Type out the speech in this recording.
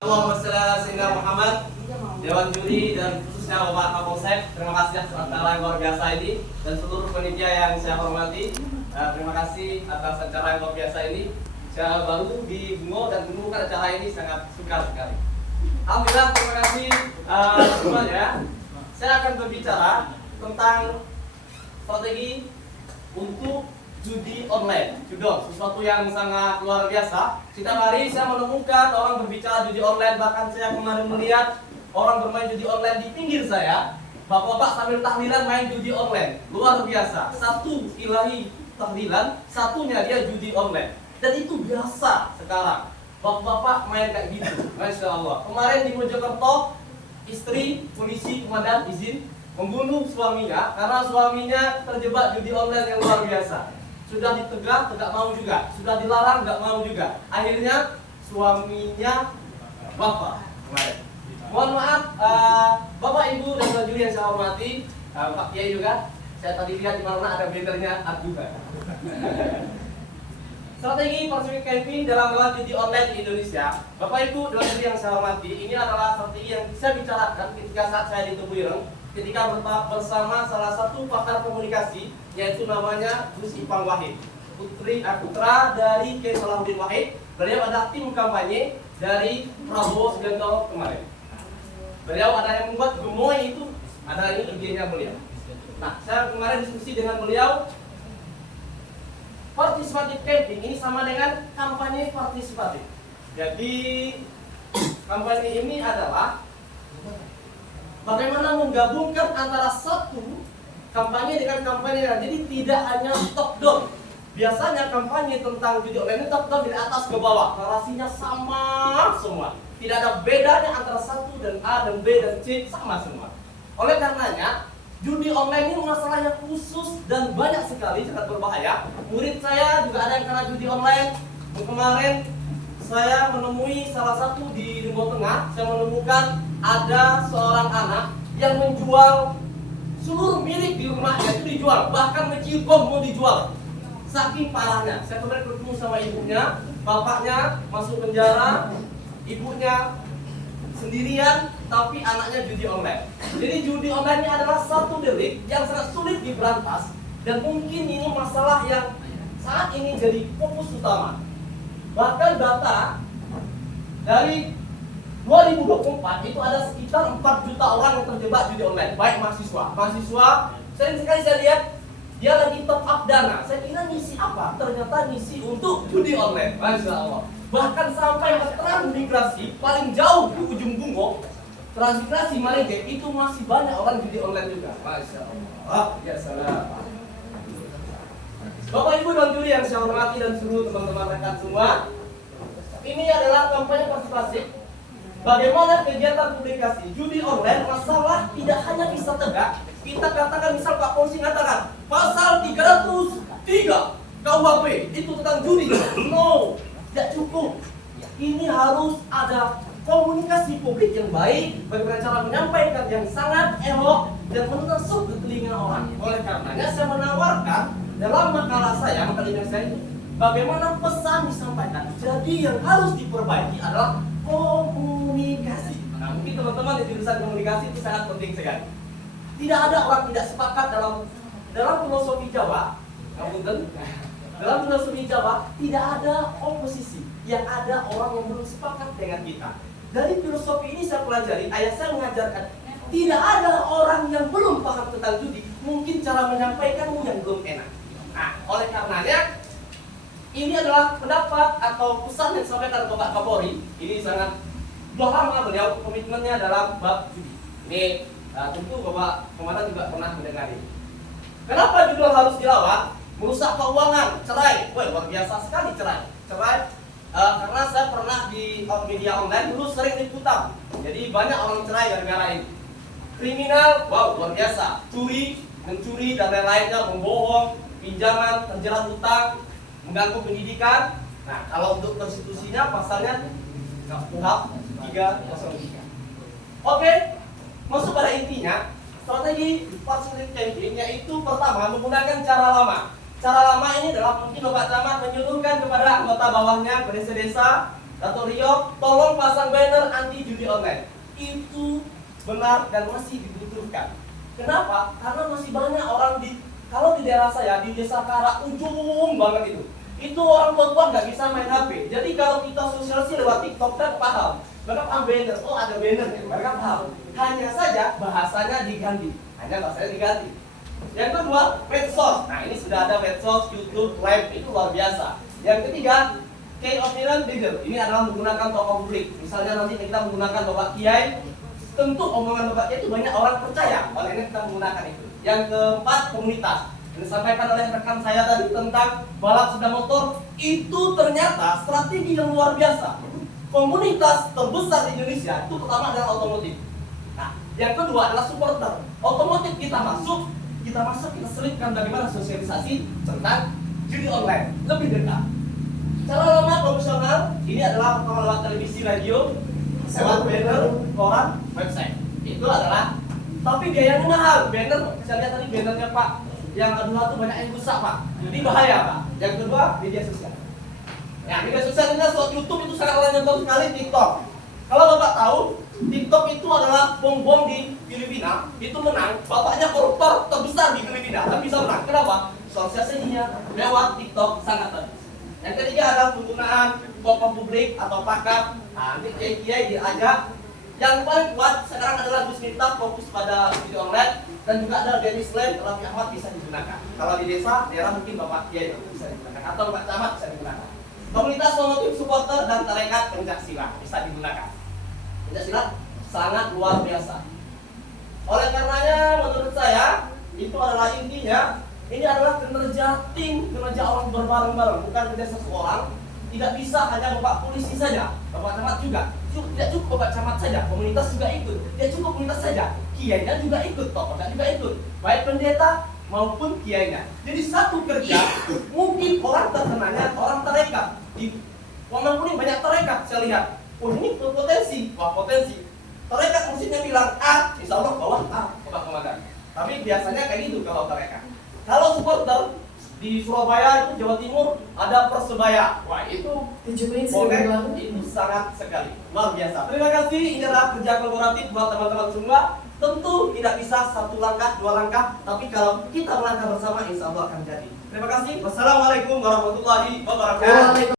Allahumma shalli ala sayyidina Muhammad. Dewan juri dan khususnya Bapak Kapolsek, terima kasih atas acara yang luar biasa ini dan seluruh panitia yang saya hormati. Terima kasih atas acara yang luar biasa ini. Saya baru di Bungo dan menemukan acara ini sangat suka sekali. Alhamdulillah, terima kasih semuanya. Saya akan berbicara tentang strategi untuk judi online, judul sesuatu yang sangat luar biasa. Setiap hari saya menemukan orang berbicara judi online, bahkan saya kemarin melihat orang bermain judi online di pinggir saya. Bapak-bapak sambil tahlilan main judi online, luar biasa. Satu ilahi tahlilan, satunya dia judi online, dan itu biasa sekarang. Bapak-bapak main kayak gitu, masya Allah. Kemarin di Mojokerto, istri polisi komandan izin membunuh suaminya karena suaminya terjebak judi online yang luar biasa. Sudah ditegak, tidak mau juga. Sudah dilarang, tidak mau juga. Akhirnya suaminya wafat kemarin. Mohon maaf, Bapak Ibu dan Bapak Juli yang saya hormati, Pak Kiai juga. Saya tadi lihat di mana ada bannernya Art juga. Strategi Pacific Camping dalam melawan judi online di Indonesia. Bapak Ibu dan Juli yang saya hormati, ini adalah strategi yang saya bicarakan ketika saat saya di Tebuireng, ketika bersama salah satu pakar komunikasi, yaitu namanya Gus Ipang Wahid, putra dari Kiai Salahuddin Wahid. Beliau ada tim kampanye dari Prabowo Subianto kemarin. Beliau ada yang membuat gemoy itu, ada ini IG-nya beliau. Nah, saya kemarin diskusi dengan beliau. Participative camping ini sama dengan kampanye partisipatif. Jadi kampanye ini adalah bagaimana menggabungkan antara satu kampanye dengan kampanye lain. Jadi tidak hanya top down. Biasanya kampanye tentang judi online itu top down dari atas ke bawah, narasinya sama semua. Tidak ada bedanya antara satu dan A dan B dan C, sama semua. Oleh karenanya, judi online ini masalah yang khusus dan banyak sekali, sangat berbahaya. Murid saya juga ada yang kena judi online. Kemarin saya menemui salah satu di Rimau Tengah, saya menemukan ada seorang anak yang menjual seluruh milik di rumahnya itu dijual, bahkan mencium bom mau dijual. Saking parahnya. Saya kemarin bertemu sama ibunya, bapaknya masuk penjara, ibunya sendirian, tapi anaknya judi online. Jadi judi online ini adalah satu delik yang sangat sulit diberantas, dan mungkin ini masalah yang saat ini jadi fokus utama. Bahkan data dari 2024 itu ada sekitar 4 juta orang yang terjebak judi online, baik mahasiswa. Sering sekali saya lihat dia lagi top up dana. Saya kira ngisi apa? Ternyata ngisi untuk judi online. Masya Allah. Bahkan sampai ke transmigrasi paling jauh di ujung Bungo, transmigrasi Malege itu masih banyak orang judi online juga. Masya Allah. Ya salam. Bapak Ibu dan Juli yang saya hormati dan seluruh teman-teman rekan semua, ini adalah kampanye partisipasi. Bagaimana kegiatan publikasi judi online, masalah tidak hanya bisa tegak. Kita katakan, misal Pak Polisi mengatakan pasal 303 KUHP itu tentang judi. No, tidak cukup. Ini harus ada komunikasi publik yang baik, bagaimana cara menyampaikan yang sangat elok dan menusuk ke telinga orang. Oleh karenanya saya menawarkan dalam makalah saya itu, bagaimana pesan disampaikan. Jadi yang harus diperbaiki adalah komunikasi. Nah, mungkin teman-teman di jurusan komunikasi itu sangat penting sekali. Tidak ada orang tidak sepakat dalam filosofi Jawa. Dalam filosofi Jawa tidak ada oposisi. Yang ada orang yang belum sepakat dengan kita. Dari filosofi ini saya pelajari, ayah saya mengajarkan, tidak ada orang yang belum paham tentang judi. Mungkin cara menyampaikanmu yang belum enak. Nah, oleh karenanya ini adalah pendapat atau pesan yang disampaikan Bapak Kapolri. Ini sangat lama beliau komitmennya dalam bab judi. Ini tentu Bapak Komandan juga pernah mendengar ini. Kenapa judul harus dilawan? Merusak keuangan, cerai. Wah, luar biasa sekali cerai. Karena saya pernah di media online dulu sering diputar. Jadi banyak orang cerai gara-gara ini. Kriminal, wow, luar biasa. Mencuri dan lain-lainnya, membohong, pinjaman, terjerat hutang, mengganggu pendidikan. Nah, kalau untuk konstitusinya pasalnya KUHP 303. Oke, masuk pada intinya. Strategi Pacific Camping yaitu pertama menggunakan cara lama. Cara lama ini adalah mungkin Bapak Camat menyuruhkan kepada anggota bawahnya ke desa-desa Dato' Rio, tolong pasang banner anti judi online. Itu benar dan masih dibutuhkan. Kenapa? Karena masih banyak orang kalau di daerah saya, di desa Kara, ujung banget itu orang tua nggak bisa main HP. Jadi kalau kita sosialisasi lewat TikTok, mereka paham. Mereka paham banner, oh ada banner ya, mereka paham. Hanya saja bahasanya diganti. Yang kedua, medsos. Nah ini sudah ada medsos, YouTube, Live, itu luar biasa. Yang ketiga, key opinion leader. Ini adalah menggunakan tokoh publik. Misalnya nanti kita menggunakan Bapak Kiai, tentu omongan Bapak Kiai itu banyak orang percaya. Oleh ini kita menggunakan itu. Yang keempat, komunitas. Yang disampaikan oleh rekan saya tadi tentang balap sepeda motor, itu ternyata strategi yang luar biasa. Komunitas terbesar di Indonesia itu pertama adalah otomotif. Nah, yang kedua adalah supporter. Otomotif kita masuk, kita selipkan bagaimana sosialisasi tentang judi online lebih dekat. Cara lama profesional ini adalah pertama lewat televisi, radio, lewat banner, koran, website. Itu adalah, tapi biayanya mahal. Banner, saya lihat tadi bannernya Pak, yang kedua tuh banyak yang rusak Pak. Jadi bahaya Pak. Yang kedua media sosial. Ya, media sosial ini soal YouTube itu sangat menyentuh sekali. TikTok. Kalau Bapak tahu, TikTok itu adalah bom di Filipina, itu menang. Bapaknya koruptor terbesar di Filipina, tapi bisa menang. Kenapa? Sosialisasinya lewat TikTok sangat bagus. Yang ketiga adalah penggunaan tokoh publik atau pakar. Nah, ini kiai diajak. Yang paling kuat sekarang adalah Gus Miftah, fokus pada judi online, dan juga ada Dennis Lam, Raffi Ahmad bisa digunakan. Kalau di desa, daerah mungkin Bapak Kiai bisa digunakan, atau Bapak Camat bisa digunakan. Komunitas promotif supporter dan tarekat pencaksilat bisa digunakan. Pencaksilat sangat luar biasa. Oleh karenanya, menurut saya itu adalah intinya. Ini adalah kinerja tim, kinerja orang berbareng-bareng, bukan kerja seseorang. Tidak bisa hanya Bapak polisi saja, Bapak camat juga. Tidak cukup Bapak camat saja, komunitas juga ikut. Tidak cukup komunitas saja, kiainya juga ikut, tokohnya juga ikut. Baik pendeta maupun kiainya. Jadi satu kerja, mungkin orang terkenanya orang tarekat. Di Wamang Kuning banyak tarekat, saya lihat. Oh ini potensi, wah potensi. Tarekat musiknya bilang A, insya Allah bawah A, Bapak Komandan. Tapi biasanya kayak gitu kalau tarekat. Kalau supporter di Surabaya itu Jawa Timur ada Persebaya. Wah itu 7 menit sudah berlalu. itu sangat sekali luar biasa. Terima kasih. Ini adalah kerja kolaboratif buat teman-teman semua. Tentu tidak bisa satu langkah, dua langkah, tapi kalau kita melangkah bersama insya Allah akan jadi. Terima kasih. Wassalamualaikum warahmatullahi wabarakatuh.